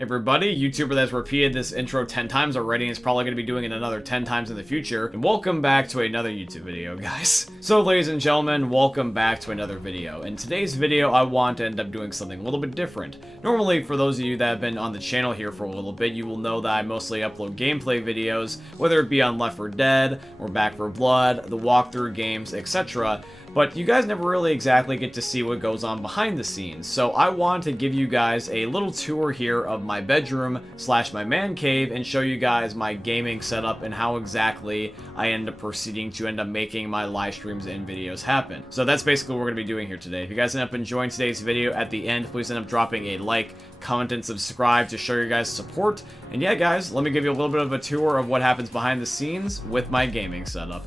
Everybody, YouTuber that's repeated this intro 10 times already and is probably going to be doing it another 10 times in the future. And welcome back to another YouTube video, guys. So, ladies and gentlemen, welcome back to another video. In today's video, I want to end up doing something a little bit different. Normally, for those of you that have been on the channel here for a little bit, you will know that I mostly upload gameplay videos, whether it be on Left 4 Dead, or Back 4 Blood, the walkthrough games, etc. But you guys never really exactly get to see what goes on behind the scenes. So I want to give you guys a little tour here of my bedroom / my man cave and show you guys my gaming setup and how exactly I end up proceeding to end up making my live streams and videos happen. So that's basically what we're going to be doing here today. If you guys end up enjoying today's video, at the end, please end up dropping a like, comment, and subscribe to show your guys' support. And yeah, guys, let me give you a little bit of a tour of what happens behind the scenes with my gaming setup.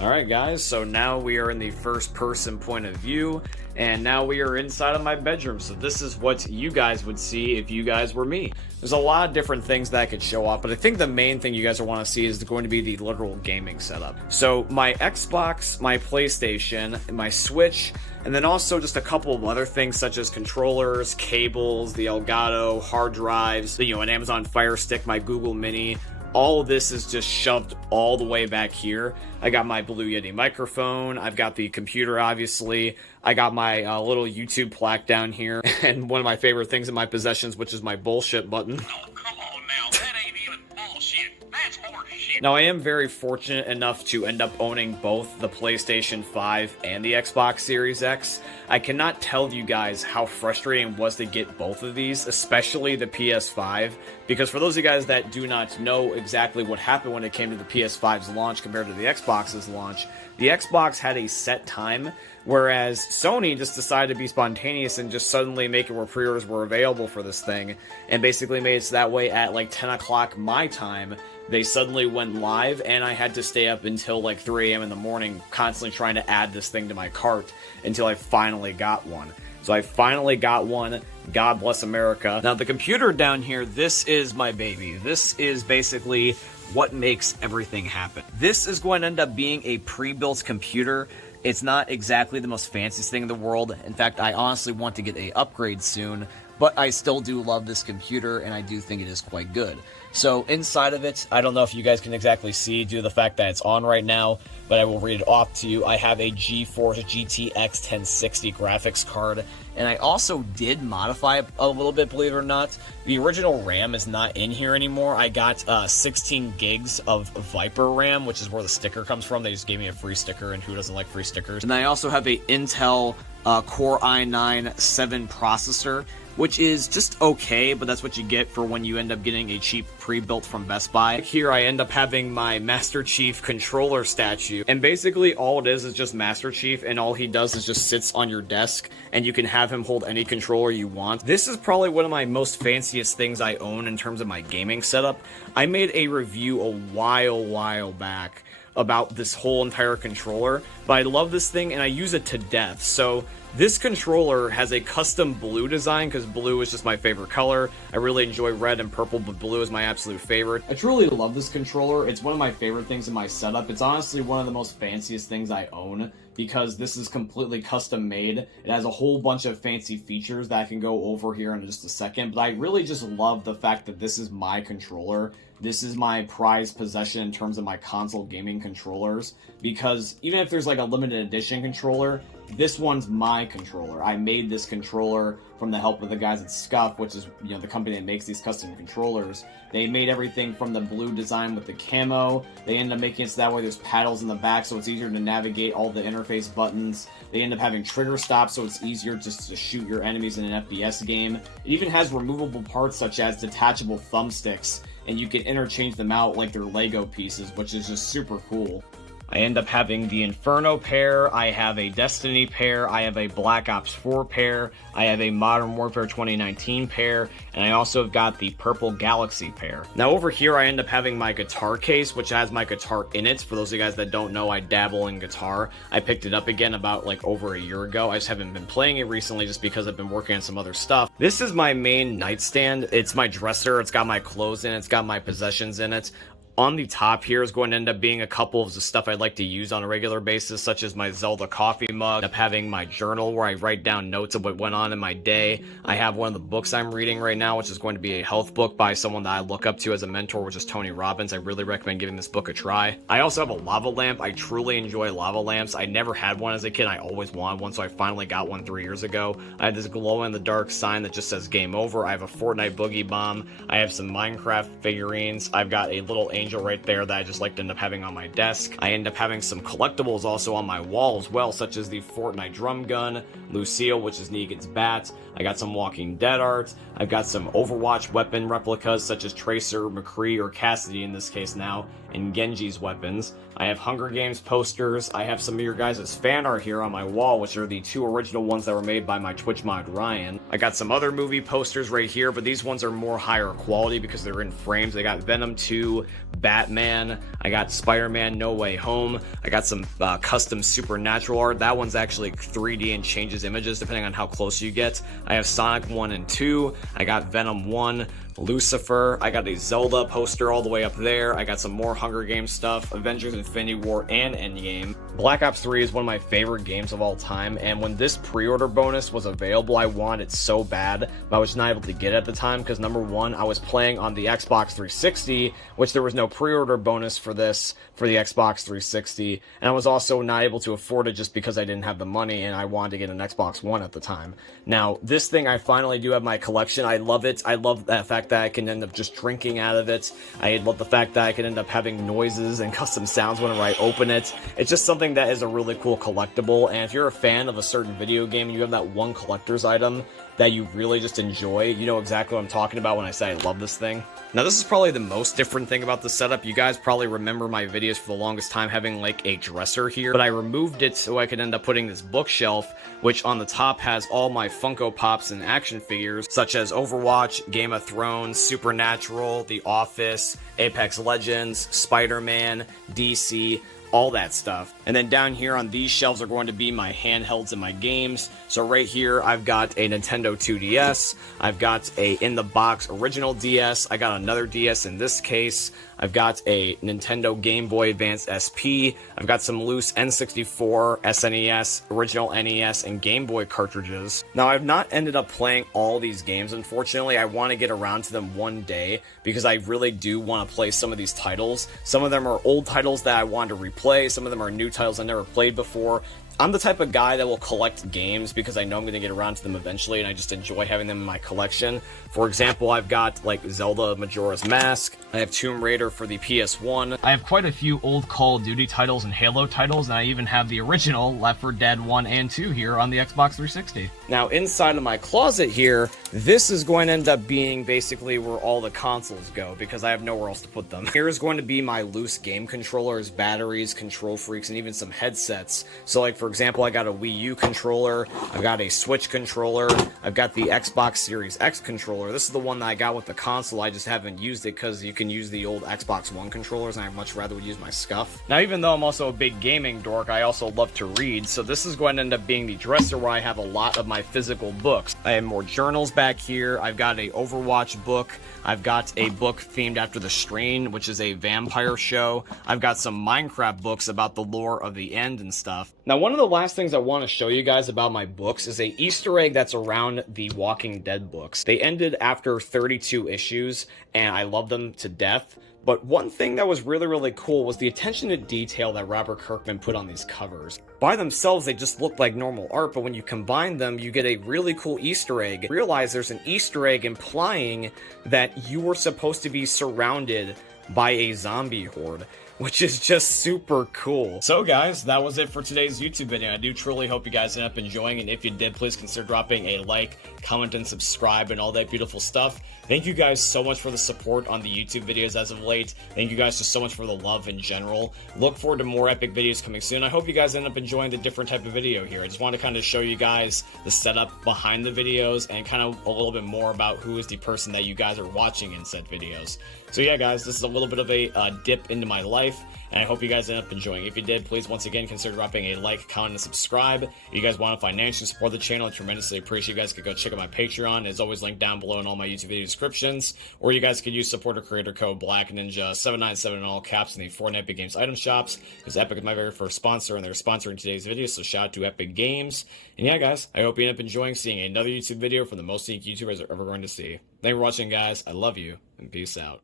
Alright guys, so now we are in the first person point of view, and now we are inside of my bedroom, so this is what you guys would see if you guys were me. There's a lot of different things that I could show off, but I think the main thing you guys will want to see is going to be the literal gaming setup. So my Xbox, my PlayStation, my Switch, and then also just a couple of other things such as controllers, cables, the Elgato, hard drives, an Amazon Fire Stick, my Google Mini. All of this is just shoved all the way back here. I got my Blue Yeti microphone, I've got the computer obviously, I got my little YouTube plaque down here, and one of my favorite things in my possessions, which is my bullshit button. Oh, come on now, that ain't even bullshit. That's horseshit. Now, I am very fortunate enough to end up owning both the PlayStation 5 and the Xbox Series X. I cannot tell you guys how frustrating it was to get both of these, especially the PS5, because for those of you guys that do not know exactly what happened when it came to the PS5's launch compared to the Xbox's launch, the Xbox had a set time, whereas Sony just decided to be spontaneous and just suddenly make it where pre-orders were available for this thing, and basically made it so that way at like 10 o'clock my time, they suddenly went live, and I had to stay up until like 3 a.m. in the morning constantly trying to add this thing to my cart until I finally got one. So I finally got one. God bless America. Now the computer down here, this is my baby. This is basically what makes everything happen. This is going to end up being a pre-built computer. It's not exactly the most fanciest thing in the world. In fact, I honestly want to get an upgrade soon, but I still do love this computer, and I do think it is quite good. So inside of it, I don't know if you guys can exactly see due to the fact that it's on right now, but I will read it off to you. I have a GeForce GTX 1060 graphics card, and I also did modify a little bit, believe it or not. The original RAM is not in here anymore. I got 16 gigs of Viper RAM, which is where the sticker comes from. They just gave me a free sticker, and who doesn't like free stickers? And I also have a Intel Core i9 7 processor, which is just okay, but that's what you get for when you end up getting a cheap pre-built from Best Buy. Here I end up having my Master Chief controller statue, and basically all it is just Master Chief, and all he does is just sits on your desk, and you can have him hold any controller you want. This is probably one of my most fanciest things I own in terms of my gaming setup. I made a review a while back about this whole entire controller, but I love this thing and I use it to death. So this controller has a custom blue design because blue is just my favorite color. I really enjoy red and purple, but blue is my absolute favorite. I truly love this controller. It's one of my favorite things in my setup. It's honestly one of the most fanciest things I own because this is completely custom made. It has a whole bunch of fancy features that I can go over here in just a second, but I really just love the fact that this is my controller. This is my prized possession in terms of my console gaming controllers, because even if there's like a limited edition controller, this one's my controller. I made this controller from the help of the guys at Scuff, which is the company that makes these custom controllers. They made everything from the blue design with the camo. They end up making it so that way there's paddles in the back so it's easier to navigate all the interface buttons. They end up having trigger stops so it's easier just to shoot your enemies in an FPS game. It even has removable parts such as detachable thumbsticks, and you can interchange them out like they're Lego pieces, which is just super cool. I end up having the Inferno pair, I have a Destiny pair, I have a Black Ops 4 pair, I have a Modern Warfare 2019 pair, and I also have got the Purple Galaxy pair. Now over here I end up having my guitar case, which has my guitar in it. For those of you guys that don't know, I dabble in guitar. I picked it up again about like over a year ago. I just haven't been playing it recently just because I've been working on some other stuff. This is my main nightstand. It's my dresser, it's got my clothes in it, it's got my possessions in it. On the top here is going to end up being a couple of the stuff I like to use on a regular basis, such as my Zelda coffee mug, up having my journal where I write down notes of what went on in my day. I have one of the books I'm reading right now, which is going to be a health book by someone that I look up to as a mentor, which is Tony Robbins. I really recommend giving this book a try. I also have a lava lamp. I truly enjoy lava lamps. I never had one as a kid. I always wanted one, so I finally got one 3 years ago. I have this glow-in-the-dark sign that just says game over. I have a Fortnite boogie bomb. I have some Minecraft figurines. I've got a little angel right there that I just like to end up having on my desk. I end up having some collectibles also on my wall as well, such as the Fortnite drum gun, Lucille, which is Negan's bat. I got some Walking Dead art. I've got some Overwatch weapon replicas such as Tracer, McCree, or Cassidy in this case now, and Genji's weapons. I have Hunger Games posters. I have some of your guys' fan art here on my wall, which are the 2 original ones that were made by my Twitch mod Ryan. I got some other movie posters right here, but these ones are more higher quality because they're in frames. I got Venom 2, Batman, I got Spider-Man No Way Home, I got some custom Supernatural art. That one's actually 3D and changes images depending on how close you get. I have Sonic 1 and 2, I got Venom 1, Lucifer, I got a Zelda poster all the way up there, I got some more Hunger Games stuff, Avengers Infinity War and Endgame. Black Ops 3 is one of my favorite games of all time, and when this pre-order bonus was available, I wanted it so bad, but I was not able to get it at the time because number one, I was playing on the Xbox 360, which there was no pre-order bonus for this for the Xbox 360, and I was also not able to afford it just because I didn't have the money and I wanted to get an Xbox One at the time. Now, this thing I finally do have my collection. I love it. I love that fact that I can end up just drinking out of it. I love the fact that I can end up having noises and custom sounds whenever I open it. It's just something that is a really cool collectible, and if you're a fan of a certain video game, you have that one collector's item that you really just enjoy, you know exactly what I'm talking about when I say I love this thing. Now, this is probably the most different thing about the setup. You guys probably remember my videos for the longest time having like a dresser here, but I removed it so I could end up putting this bookshelf, which on the top has all my Funko Pops and action figures, such as Overwatch, Game of Thrones, Supernatural, The Office, Apex Legends, Spider-Man, DC, all that stuff. And then down here on these shelves are going to be my handhelds and my games. So right here, I've got a Nintendo 2DS. I've got a in-the-box original DS. I got another DS in this case. I've got a Nintendo Game Boy Advance SP. I've got some loose N64, SNES, original NES, and Game Boy cartridges. Now, I've not ended up playing all these games, unfortunately. I want to get around to them one day because I really do want to play some of these titles. Some of them are old titles that I want to replay. Some of them are new titles I never played before. I'm the type of guy that will collect games because I know I'm going to get around to them eventually, and I just enjoy having them in my collection. For example, I've got like Zelda Majora's Mask, I have Tomb Raider for the PS1, I have quite a few old Call of Duty titles and Halo titles, and I even have the original Left 4 Dead 1 and 2 here on the Xbox 360. Now, inside of my closet here, this is going to end up being basically where all the consoles go because I have nowhere else to put them. Here is going to be my loose game controllers, batteries, control freaks, and even some headsets. So like, for example, I got a Wii U controller, I've got a Switch controller, I've got the Xbox Series X controller. This is the one that I got with the console. I just haven't used it because you can use the old Xbox One controllers, and I much rather would use my SCUF. Now, even though I'm also a big gaming dork, I also love to read, so this is going to end up being the dresser where I have a lot of my physical books. I have more journals back here, I've got a Overwatch book, I've got a book themed after The Strain, which is a vampire show, I've got some Minecraft books about the lore of the end and stuff. Now, one of the last things I want to show you guys about my books is a Easter egg that's around the Walking Dead books. They ended after 32 issues, and I love them to death. But one thing that was really, really cool was the attention to detail that Robert Kirkman put on these covers. By themselves, they just look like normal art, but when you combine them, you get a really cool Easter egg. Realize there's an Easter egg implying that you were supposed to be surrounded by a zombie horde, which is just super cool. So guys, that was it for today's YouTube video. I do truly hope you guys end up enjoying, and if you did, please consider dropping a like, comment, and subscribe, and all that beautiful stuff. Thank you guys so much for the support on the YouTube videos as of late. Thank you guys just so much for the love in general. Look forward to more epic videos coming soon. I hope you guys end up enjoying the different type of video here. I just want to kind of show you guys the setup behind the videos and kind of a little bit more about who is the person that you guys are watching in said videos. So yeah guys, this is a little bit of a dip into my life. life, and I hope you guys end up enjoying. If you did, please once again consider dropping a like, comment, and subscribe. If you guys want to financially support the channel, I tremendously appreciate you guys could go check out my Patreon. It's always linked down below in all my YouTube video descriptions, or you guys could use supporter creator code BlackNinja797 in all caps in the Fortnite Epic Games item shops, because Epic is my very first sponsor, and they're sponsoring today's video, so shout out to Epic Games. And yeah, guys, I hope you end up enjoying seeing another YouTube video from the most unique YouTubers you're ever going to see. Thank you for watching, guys. I love you, and peace out.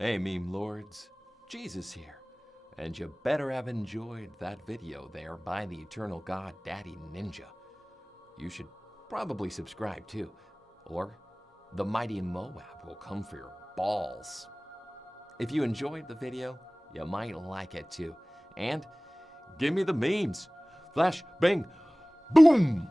Hey meme lords, Jesus here, and you better have enjoyed that video there by the eternal god Daddy Ninja. You should probably subscribe too, or the mighty Moab will come for your balls. If you enjoyed the video, you might like it too, and give me the memes. Flash, bang, boom!